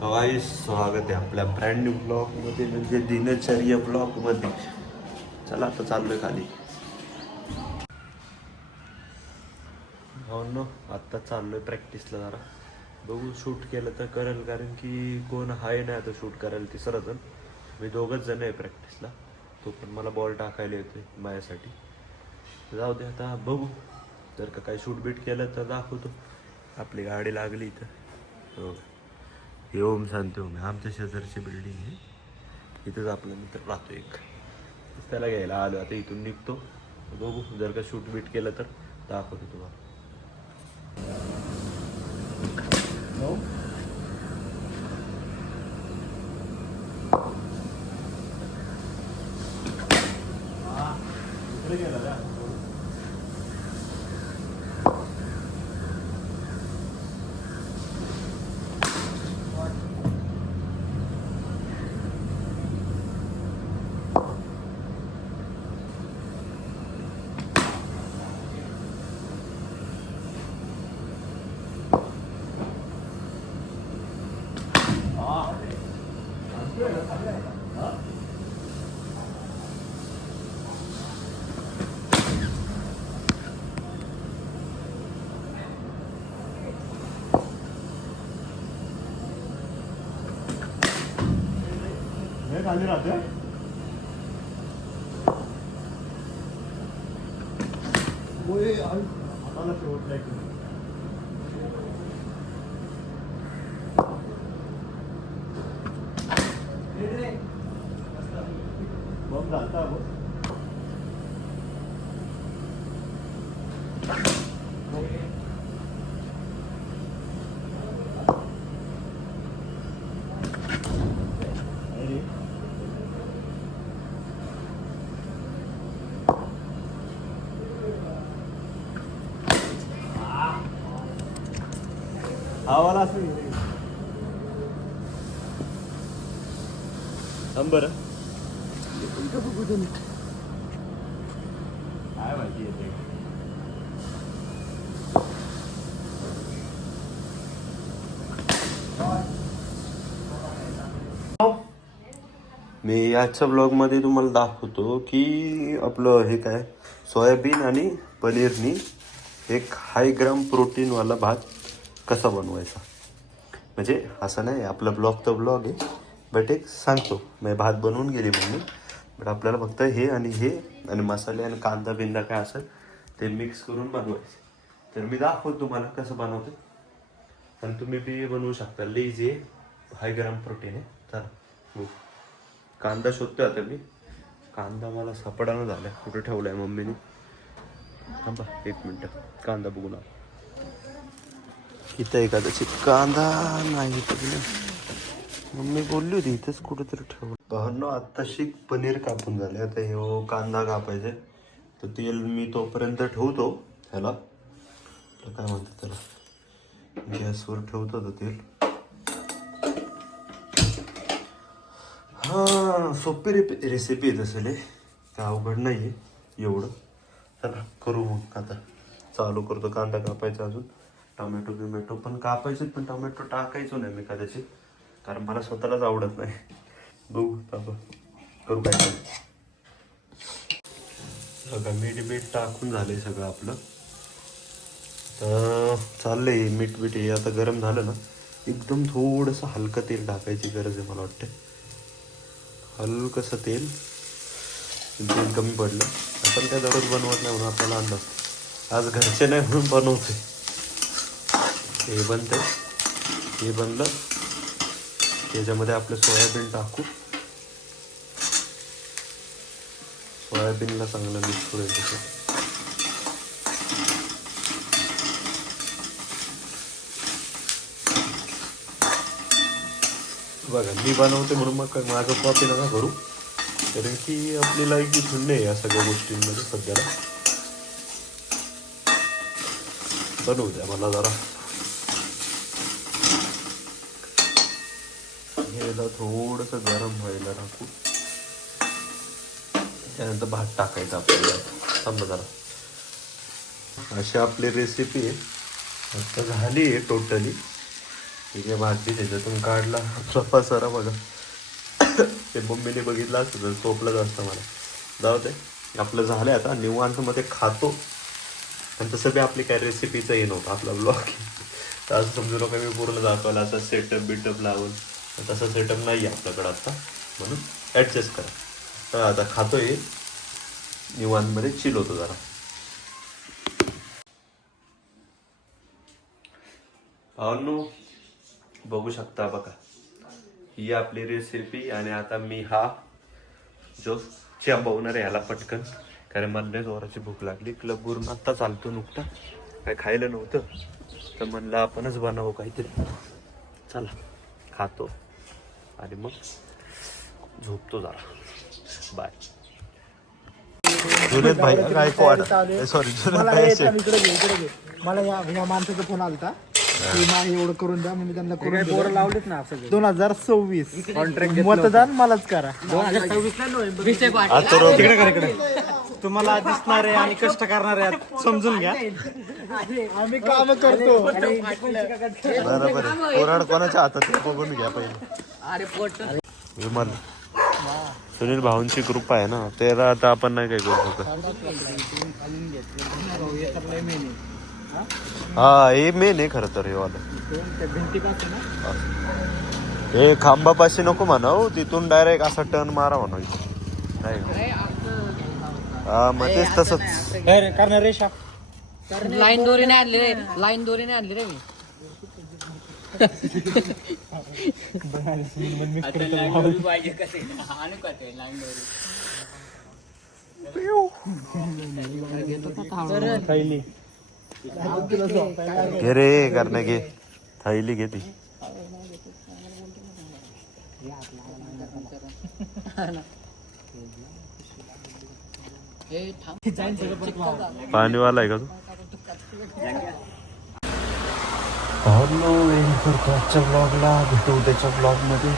हवाई स्वागत आहे आपल्या ब्रँड न्यू ब्लॉगमध्ये, म्हणजे दिनचर्या ब्लॉगमध्ये. चला आता चाललोय खाली. हो ना, आत्ता चाललोय प्रॅक्टिसला. जरा बघू, शूट केलं तर करेल, कारण की कोण आहे नाही आता शूट करायला. तिसरा जण, मी दोघंच जण आहे प्रॅक्टिसला. तो पण मला बॉल टाकायला येतोय माझ्यासाठी. जाऊ दे आता, बघू. जर का काही शूट बीट केलं तर दाखवतो. आपली गाडी लागली इथं. हो, हे ओम शांती ओम आहे, आमच्या शेजारची बिल्डिंग आहे. इथंच आपला मित्र राहतो एक. त्याला घ्यायला आलो आता, इथून निघतो. बघू, जर का शूट बीट केलं तर दाखवतो तुम्हाला. खाली राहते हाताला शेवटला बम घालता आवाला असं बरं काय माहिती येते. मी आजच्या ब्लॉगमध्ये तुम्हाला दाखवतो की आपलं हे काय, सोयाबीन आणि पनीरनी एक हाय ग्राम प्रोटीनवाला भात कसा बनवायचा. म्हणजे असं नाही, आपला ब्लॉग तर ब्लॉग आहे, बट एक सांगतो. मी भात बनवून गेली मम्मी, बट आपल्याला फक्त हे आणि मसाले आणि कांदा बिंदा काय असेल ते मिक्स करून बनवायचे. तर मी दाखवतो तुम्हाला कसं बनवतो, आणि तुम्ही बी बनवू शकता. लेझी हाय ग्राम प्रोटीन आहे. चला, कांदा शोधतोय आता मी. कांदा मला सापडानं झालाय, कुठे ठेवलाय मम्मीने. थांबा 1 मिनटं, कांदा बघू ना. इथं कदाचित कांदा नाही, मम्मी बोलली होती इथंच कुठेतरी ठेवलं. भावांनो, आत्ताशी पनीर कापून झाले. आता हे कांदा कापायचे. तर तेल मी तोपर्यंत ठेवतो ह्याला, काय म्हणतात त्याला, गॅसवर ठेवतो तो तेल. हां, सोपी रेसिपी आहे तसं, काय अवघड नाही आहे एवढं. चला करू मग. आता चालू करतो. कांदा कापायचा, अजून टोमॅटो पण कापायचे, पण टोमॅटो टाकायचो नाही मी कदाचित, कारण मला स्वतःलाच आवडत नाही. बघू बाबा, करू काय. सगळं मीठ टाकून झालंय सगळं आपलं. तर चाललंय मीठ हे आता गरम झालं ना, एकदम थोडंसं हलकं तेल टाकायची गरज आहे मला वाटते. हलकंसं तेल कमी पडलं. आपण काय दररोज बनवत नाही म्हणून आपल्याला अंदाज, आज घरचे नाही म्हणून बनवते. हे बनतंय, हे बनलं. त्याच्यामध्ये आपलं सोयाबीन टाकू. सोयाबीनला चांगलं मिक्स करू द्यायचं. बघा, मी बनवते म्हणून मग माझं कॉपी नका करू, कारण की आपली लायकी थंड आहे या सगळ्या गोष्टींमध्ये सध्याला. बनवू द्या मला जरा. हेला थोडंसं गरम व्हायला टाकू. त्यानंतर भात टाकायचा आपल्याला. थांबा जरा. अशी आपली रेसिपी आहे. आता झाली आहे टोटली. ठीक आहे, भाजी त्याच्यातून काढला आपला सरा बघा. ते मम्मीने बघितलं असतं तर चोपलंच असतं मला. जाऊ दे, आपलं झालं आता निवांत मध्ये खातो. आणि तसं बी आपली काय रेसिपीचं हे नव्हतं आपला ब्लॉग. तर असं समजू नका मी पूर्ण दाखवायला असं सेटअप बिटअप लावून. तसा सेटअप नाही आहे आपल्याकडं आता, म्हणून ॲडजस्ट करा. तर आता खातोय निवांतमध्ये, चिल होतो जरा. भावांनो बघू शकता बघा, ही आपली रेसिपी. आणि आता मी हा जो चांबवणार आहे ह्याला पटकन, कारण मला लय जोराची भूक लागली. क्लबवरून आत्ता चालतो नुकता, काय खायला नव्हतं तर म्हणलं आपणच बनावं काहीतरी. चला खातो आणि मग झोपतो जरा. बाय. जुनेद भाई गायकवाड, सॉरी जुनेद भाई मला या माणसाचा फोन आलता की नाही एवढं करून द्या. मी त्यांना करून लावलेत ना. 2026 कॉन्ट्रॅक्ट मतदान मलाच करा. 2026 तुम्हाला दिसणारे आणि कष्ट करणारे समजून घ्या. आम्ही काम करतो. बरोबर आहे. कोराड कोणाच्या हातात आहे बघून घ्या पहिले. विमान सुनील भाऊंची कृपा आहे ना, तेरा आता आपण नाही काय करू शकत. हा हे मेन आहे खरं तर. हे वाला हे खांबापाशी नको म्हणाव, तिथून डायरेक्ट असा टर्न मारा म्हणाव. हा मग तेच तसंच करणार रेषा. लाईन दोरीने आणली रे, लाईन दोरीने आणली रे मी. घे रे करणे, घे थैली घे ती. पाणीवाला आहे का तू? आजच्या ब्लॉगला भेटू त्याच्या ब्लॉगमध्ये.